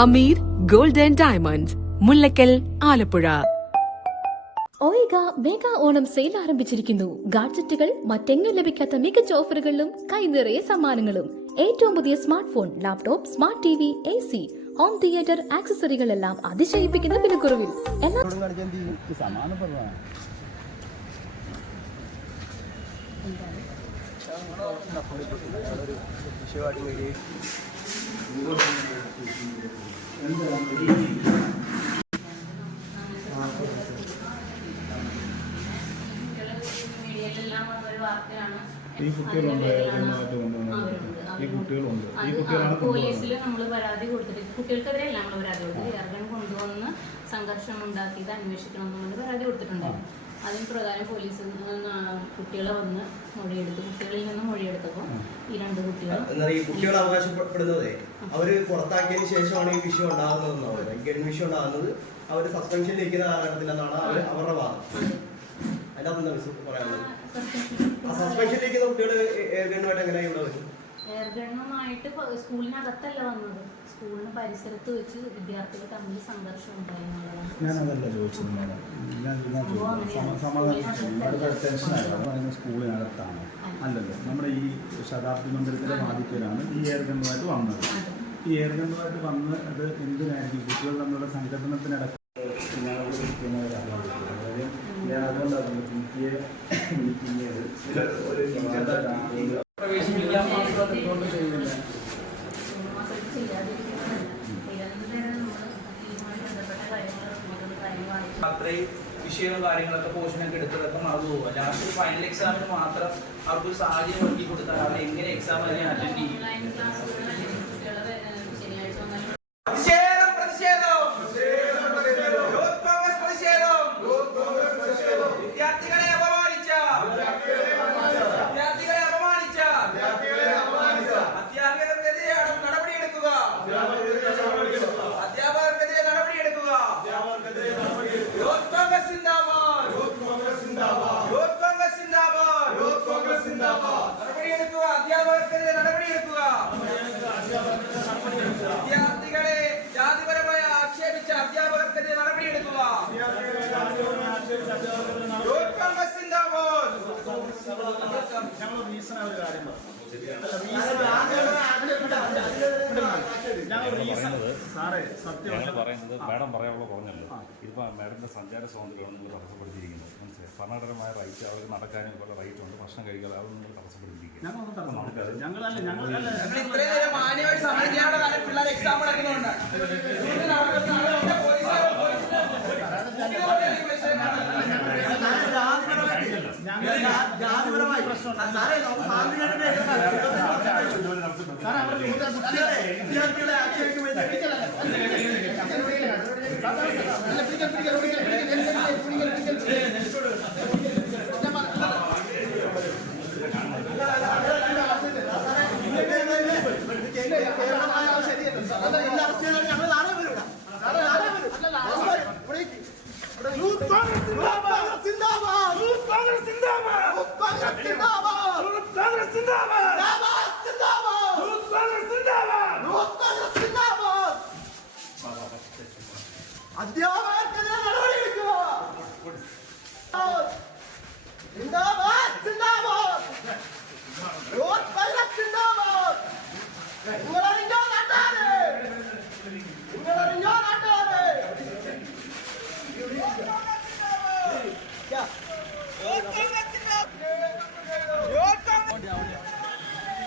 Hameer gold and diamonds, Mullakkal, Alappuzha. Omega mega Onam sale ആരംഭിച്ചിരിക്കുന്നു. ഗാഡ്ജറ്റുകൾ മറ്റെങ്ങും ലഭിക്കാത്ത മികച്ച ഓഫറുകളിലും കൈനിറയെ സമ്മാനങ്ങളും. ഏറ്റവും പുതിയ smart phone, laptop, smart TV, AC, home theatre ആക്സസറികളെല്ലാം അതിശയിപ്പിക്കുന്ന വിലക്കുറവിൽ. പോലീസിൽ നമ്മൾ പരാതി കൊടുത്തിട്ട് കുട്ടികൾക്കെതിരെയല്ല നമ്മൾ പരാതി കൊടുത്തത്. ഇറങ്ങൻ കൊണ്ടുവന്ന് സംഘർഷം ഉണ്ടാക്കിയത് അന്വേഷിക്കണമെന്ന് പരാതി കൊടുത്തിട്ടുണ്ടായിരുന്നു. അതിന് പ്രകാരം പോലീസ് കുട്ടികളെ വന്ന് മൊഴിയെടുത്തു. കുട്ടികളിൽ നിന്ന് മൊഴിയെടുത്തപ്പോൾ ഈ രണ്ട് കുട്ടികൾ അവകാശപ്പെടുന്നത് അവര് പുറത്താക്കിയതിനു ശേഷമാണ് ഈ വിഷയം ഉണ്ടാകുന്നത്. ഈ വിഷയം ഉണ്ടാകുന്നത് അവര് സസ്പെൻഷനിലിരിക്കുന്ന കാലഘട്ടത്തിലെന്നാണ് അവരുടെ വാദം. അതിനകത്ത് എന്താ പറയാനുള്ളത്? സസ്പെൻഷനിലിരിക്കുന്ന കുട്ടികൾ എയർഗണ്ണുമായിട്ട് എങ്ങനെ ഇവിടെ വരും? എയർഗണ്ണുമായിട്ട് സ്കൂളിനകത്തല്ല വന്നത്, സ്കൂളിന് പരിസരത്ത് വെച്ച് വിദ്യാർത്ഥികൾ തമ്മിൽ സംഘർഷം ഉണ്ടായിരുന്നതാണ്. ഞാനതല്ല ചോദിച്ചത് മാഡം. സമാധാനം സ്കൂളിനകത്താണ് അല്ലല്ലോ. നമ്മുടെ ഈ ശതാബ്ദി മന്ദിരത്തിലെ വാദിക്കലാണ് ഈ എയർഗണ്ണുമായിട്ട് വന്നത്. ഈ എയർഗണ്ണുമായിട്ട് വന്ന് അത് എന്തിനായിരിക്കും കുട്ടികൾ തമ്മിലുള്ള സംഘടനത്തിനടക്കം ഞാൻ അതുകൊണ്ടാണ് അത്രയും വിഷയവും കാര്യങ്ങളൊക്കെ പോർഷനൊക്കെ എടുത്തതൊക്കെ മറന്നു പോകുക. ലാസ്റ്റ് ഫൈനൽ എക്സാമിന് മാത്രം അവർക്ക് സാഹചര്യം ഒരുക്കി കൊടുത്താൽ അവർ എങ്ങനെ എക്സാം അതിനെ അറ്റൻഡ് ചെയ്യും? വിദ്യാർത്ഥികളെ ജാതിപരമായി ആക്ഷേപിച്ച അധ്യാപകർക്കെതിരെ നടപടിയെടുക്കുക. ഞങ്ങൾ പറയുന്നത് മാഡം പറയാനുള്ള പറഞ്ഞല്ലോ, ഇതിപ്പോൾ മാഡത്തിൻ്റെ സഞ്ചാര സ്വാതന്ത്ര്യമാണ് നിങ്ങൾ തടസ്സപ്പെടുത്തിയിരിക്കുന്നത്. മനസ്സിലായി? ഭരണഘടനമായ റൈറ്റ് അവർ നടക്കാനും ഇവരുടെ റൈറ്റ് ഉണ്ട്, ഭക്ഷണം കഴിക്കാതെ അതൊന്നും നിങ്ങൾ തടസ്സപ്പെടുത്തിയിരിക്കുന്നത്. അധ്യാപകർക്കെതിരെ നടപടിയെടുക്കുക. സിന്ദാബാദ് സിന്ദാബാദ്, യൂത്ത് കോൺഗ്രസ് സിന്ദാബാദ്. നിങ്ങളറിഞ്ഞോ നാട്ടാരെ? നിങ്ങളറിഞ്ഞോ നാട്ടാരെ?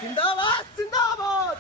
സിന്ദാബാദ് സിന്ദാബാദ്.